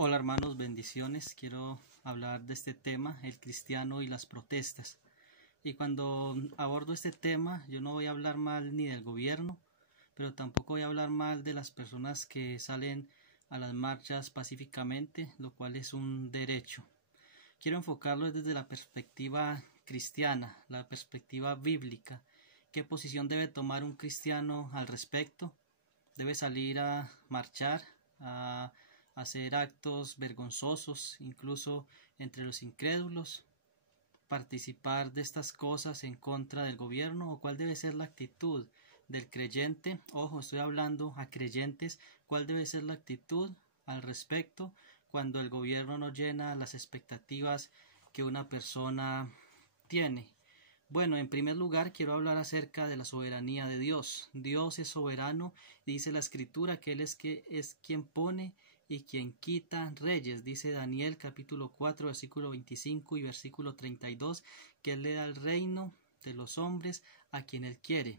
Hola hermanos, bendiciones. Quiero hablar de este tema, el cristiano y las protestas. Y cuando abordo este tema, yo no voy a hablar mal ni del gobierno, pero tampoco voy a hablar mal de las personas que salen a las marchas pacíficamente, lo cual es un derecho. Quiero enfocarlo desde la perspectiva cristiana, la perspectiva bíblica. ¿Qué posición debe tomar un cristiano al respecto? ¿Debe salir a marchar, a hacer actos vergonzosos, incluso entre los incrédulos, participar de estas cosas en contra del gobierno? ¿O cuál debe ser la actitud del creyente? Ojo, estoy hablando a creyentes. ¿Cuál debe ser la actitud al respecto cuando el gobierno no llena las expectativas que una persona tiene? Bueno, en primer lugar quiero hablar acerca de la soberanía de Dios. Dios es soberano, dice la Escritura que Él es quien pone y quien quita reyes. Dice Daniel capítulo 4 versículo 25 y versículo 32 que Él le da el reino de los hombres a quien Él quiere.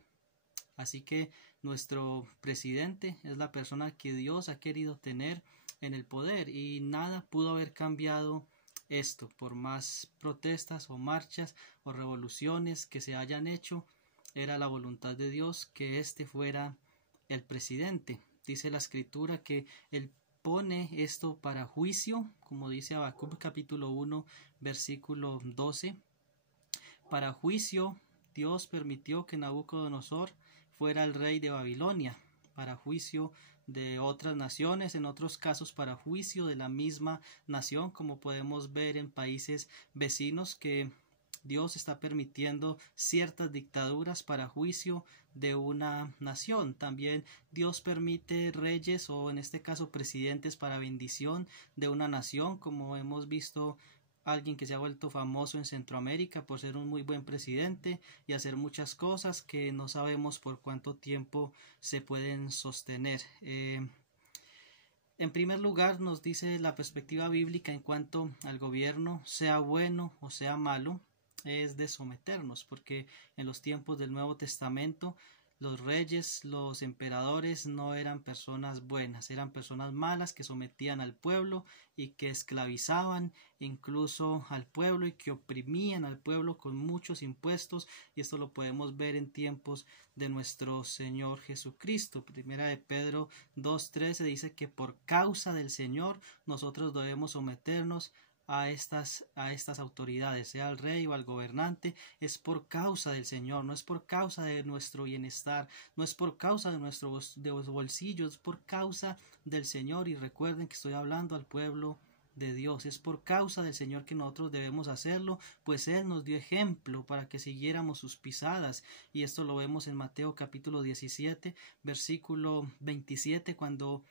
Así que nuestro presidente es la persona que Dios ha querido tener en el poder y nada pudo haber cambiado esto, por más protestas o marchas o revoluciones que se hayan hecho, era la voluntad de Dios que éste fuera el presidente. Dice la Escritura que Él pone esto para juicio, como dice Habacuc capítulo 1 versículo 12. Para juicio Dios permitió que Nabucodonosor fuera el rey de Babilonia, para juicio de otras naciones, en otros casos para juicio de la misma nación, como podemos ver en países vecinos que Dios está permitiendo ciertas dictaduras para juicio de una nación. También Dios permite reyes o en este caso presidentes para bendición de una nación, como hemos visto alguien que se ha vuelto famoso en Centroamérica por ser un muy buen presidente y hacer muchas cosas que no sabemos por cuánto tiempo se pueden sostener. En primer lugar, nos dice la perspectiva bíblica en cuanto al gobierno, sea bueno o sea malo, es de someternos, porque en los tiempos del Nuevo Testamento los reyes, los emperadores no eran personas buenas, eran personas malas que sometían al pueblo y que esclavizaban incluso al pueblo y que oprimían al pueblo con muchos impuestos, y esto lo podemos ver en tiempos de nuestro Señor Jesucristo. Primera de Pedro 2:13 dice que por causa del Señor nosotros debemos someternos a estas autoridades, sea al rey o al gobernante. Es por causa del Señor, no es por causa de nuestro bienestar, no es por causa de nuestros bolsillos, es por causa del Señor. Y recuerden que estoy hablando al pueblo de Dios, es por causa del Señor que nosotros debemos hacerlo, pues Él nos dio ejemplo para que siguiéramos sus pisadas, y esto lo vemos en Mateo capítulo 17 versículo 27, cuando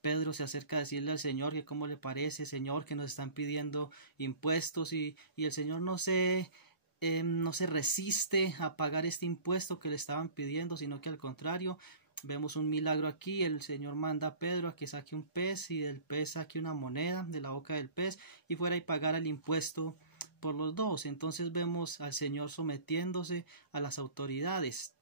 Pedro se acerca a decirle al Señor que cómo le parece, Señor, que nos están pidiendo impuestos, y el Señor no se resiste a pagar este impuesto que le estaban pidiendo, sino que al contrario, vemos un milagro aquí. El Señor manda a Pedro a que saque un pez y del pez saque una moneda de la boca del pez y fuera y pagara el impuesto por los dos. Entonces vemos al Señor sometiéndose a las autoridades.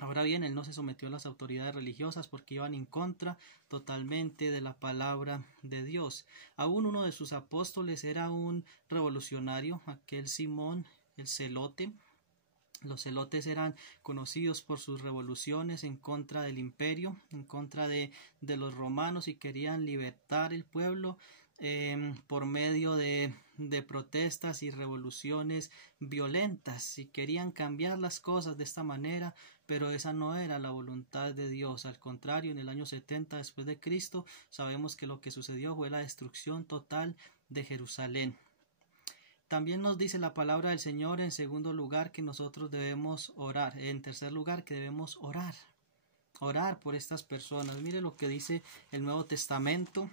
Ahora bien, Él no se sometió a las autoridades religiosas porque iban en contra totalmente de la palabra de Dios. Aún uno de sus apóstoles era un revolucionario, aquel Simón el Celote. Los celotes eran conocidos por sus revoluciones en contra del imperio, en contra de los romanos, y querían libertar el pueblo por medio de protestas y revoluciones violentas, y querían cambiar las cosas de esta manera, pero esa no era la voluntad de Dios. Al contrario, en el año 70 después de Cristo sabemos que lo que sucedió fue la destrucción total de Jerusalén. También nos dice la palabra del Señor en segundo lugar que nosotros debemos orar. En tercer lugar, que debemos orar por estas personas. Mire lo que dice el Nuevo Testamento.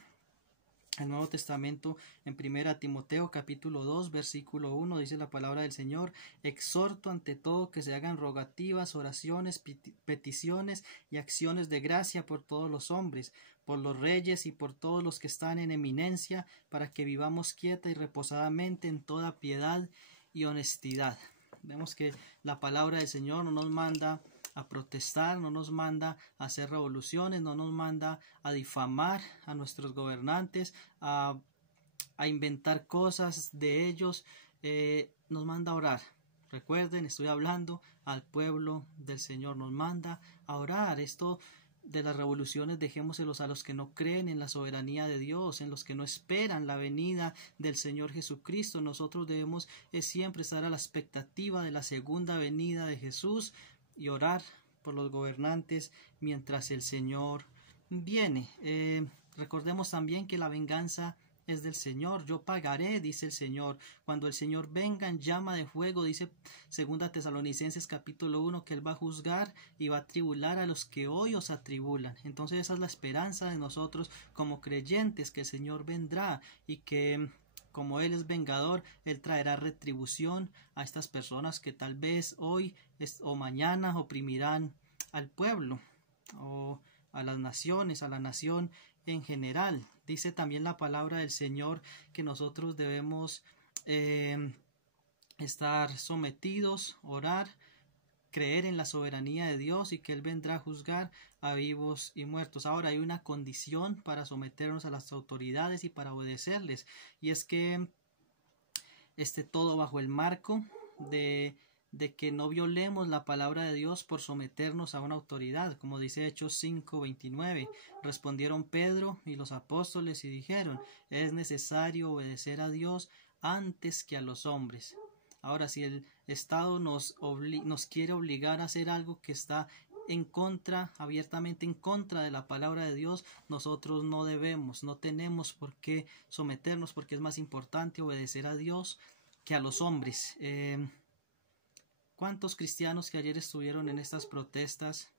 El Nuevo Testamento en 1 Timoteo capítulo 2 versículo 1 dice la palabra del Señor: exhorto ante todo que se hagan rogativas, oraciones, peticiones y acciones de gracia por todos los hombres, por los reyes y por todos los que están en eminencia, para que vivamos quieta y reposadamente en toda piedad y honestidad. Vemos que la palabra del Señor no nos manda a protestar, no nos manda a hacer revoluciones, no nos manda a difamar a nuestros gobernantes, a inventar cosas de ellos, nos manda a orar. Recuerden, estoy hablando al pueblo del Señor, nos manda a orar. Esto de las revoluciones dejémoselos a los que no creen en la soberanía de Dios, en los que no esperan la venida del Señor Jesucristo. Nosotros debemos siempre estar a la expectativa de la segunda venida de Jesús y orar por los gobernantes mientras el Señor viene. Recordemos también que la venganza es del Señor. Yo pagaré, dice el Señor. Cuando el Señor venga en llama de fuego, dice 2 Tesalonicenses capítulo 1, que Él va a juzgar y va a tribular a los que hoy os atribulan. Entonces esa es la esperanza de nosotros como creyentes, que el Señor vendrá y que como Él es vengador, Él traerá retribución a estas personas que tal vez hoy o mañana oprimirán al pueblo o a las naciones, a la nación en general. Dice también la palabra del Señor que nosotros debemos estar sometidos, orar, creer en la soberanía de Dios y que Él vendrá a juzgar a vivos y muertos. Ahora hay una condición para someternos a las autoridades y para obedecerles, y es que todo bajo el marco de que no violemos la palabra de Dios por someternos a una autoridad, como dice Hechos 5:29. Respondieron Pedro y los apóstoles y dijeron: es necesario obedecer a Dios antes que a los hombres. Ahora, si el Estado nos quiere obligar a hacer algo que está abiertamente en contra de la palabra de Dios, nosotros no tenemos por qué someternos, porque es más importante obedecer a Dios que a los hombres. ¿Cuántos cristianos que ayer estuvieron en estas protestas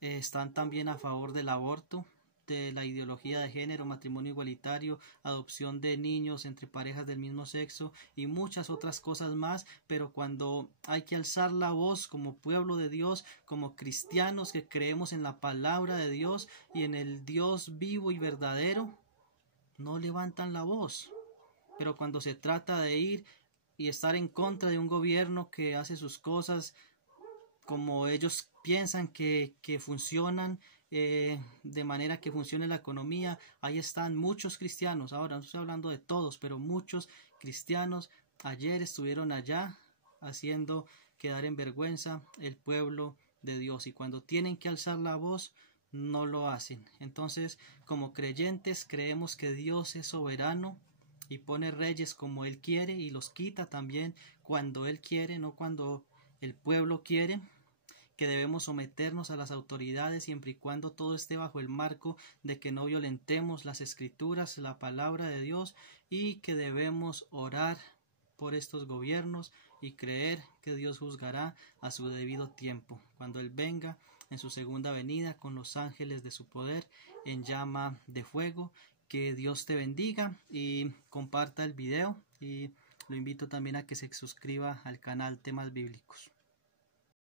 están también a favor del aborto, de la ideología de género, matrimonio igualitario, adopción de niños entre parejas del mismo sexo y muchas otras cosas más? Pero cuando hay que alzar la voz como pueblo de Dios, como cristianos que creemos en la palabra de Dios y en el Dios vivo y verdadero, no levantan la voz. Pero cuando se trata de ir y estar en contra de un gobierno que hace sus cosas como ellos piensan que funcionan, de manera que funcione la economía, ahí están muchos cristianos. Ahora no estoy hablando de todos, pero muchos cristianos ayer estuvieron allá haciendo quedar en vergüenza el pueblo de Dios, y cuando tienen que alzar la voz no lo hacen. Entonces, como creyentes, creemos que Dios es soberano y pone reyes como Él quiere y los quita también cuando Él quiere, no cuando el pueblo quiere, que debemos someternos a las autoridades siempre y cuando todo esté bajo el marco de que no violentemos las escrituras, la palabra de Dios, y que debemos orar por estos gobiernos y creer que Dios juzgará a su debido tiempo, cuando Él venga en su segunda venida con los ángeles de su poder en llama de fuego. Que Dios te bendiga y comparta el video, y lo invito también a que se suscriba al canal Temas Bíblicos.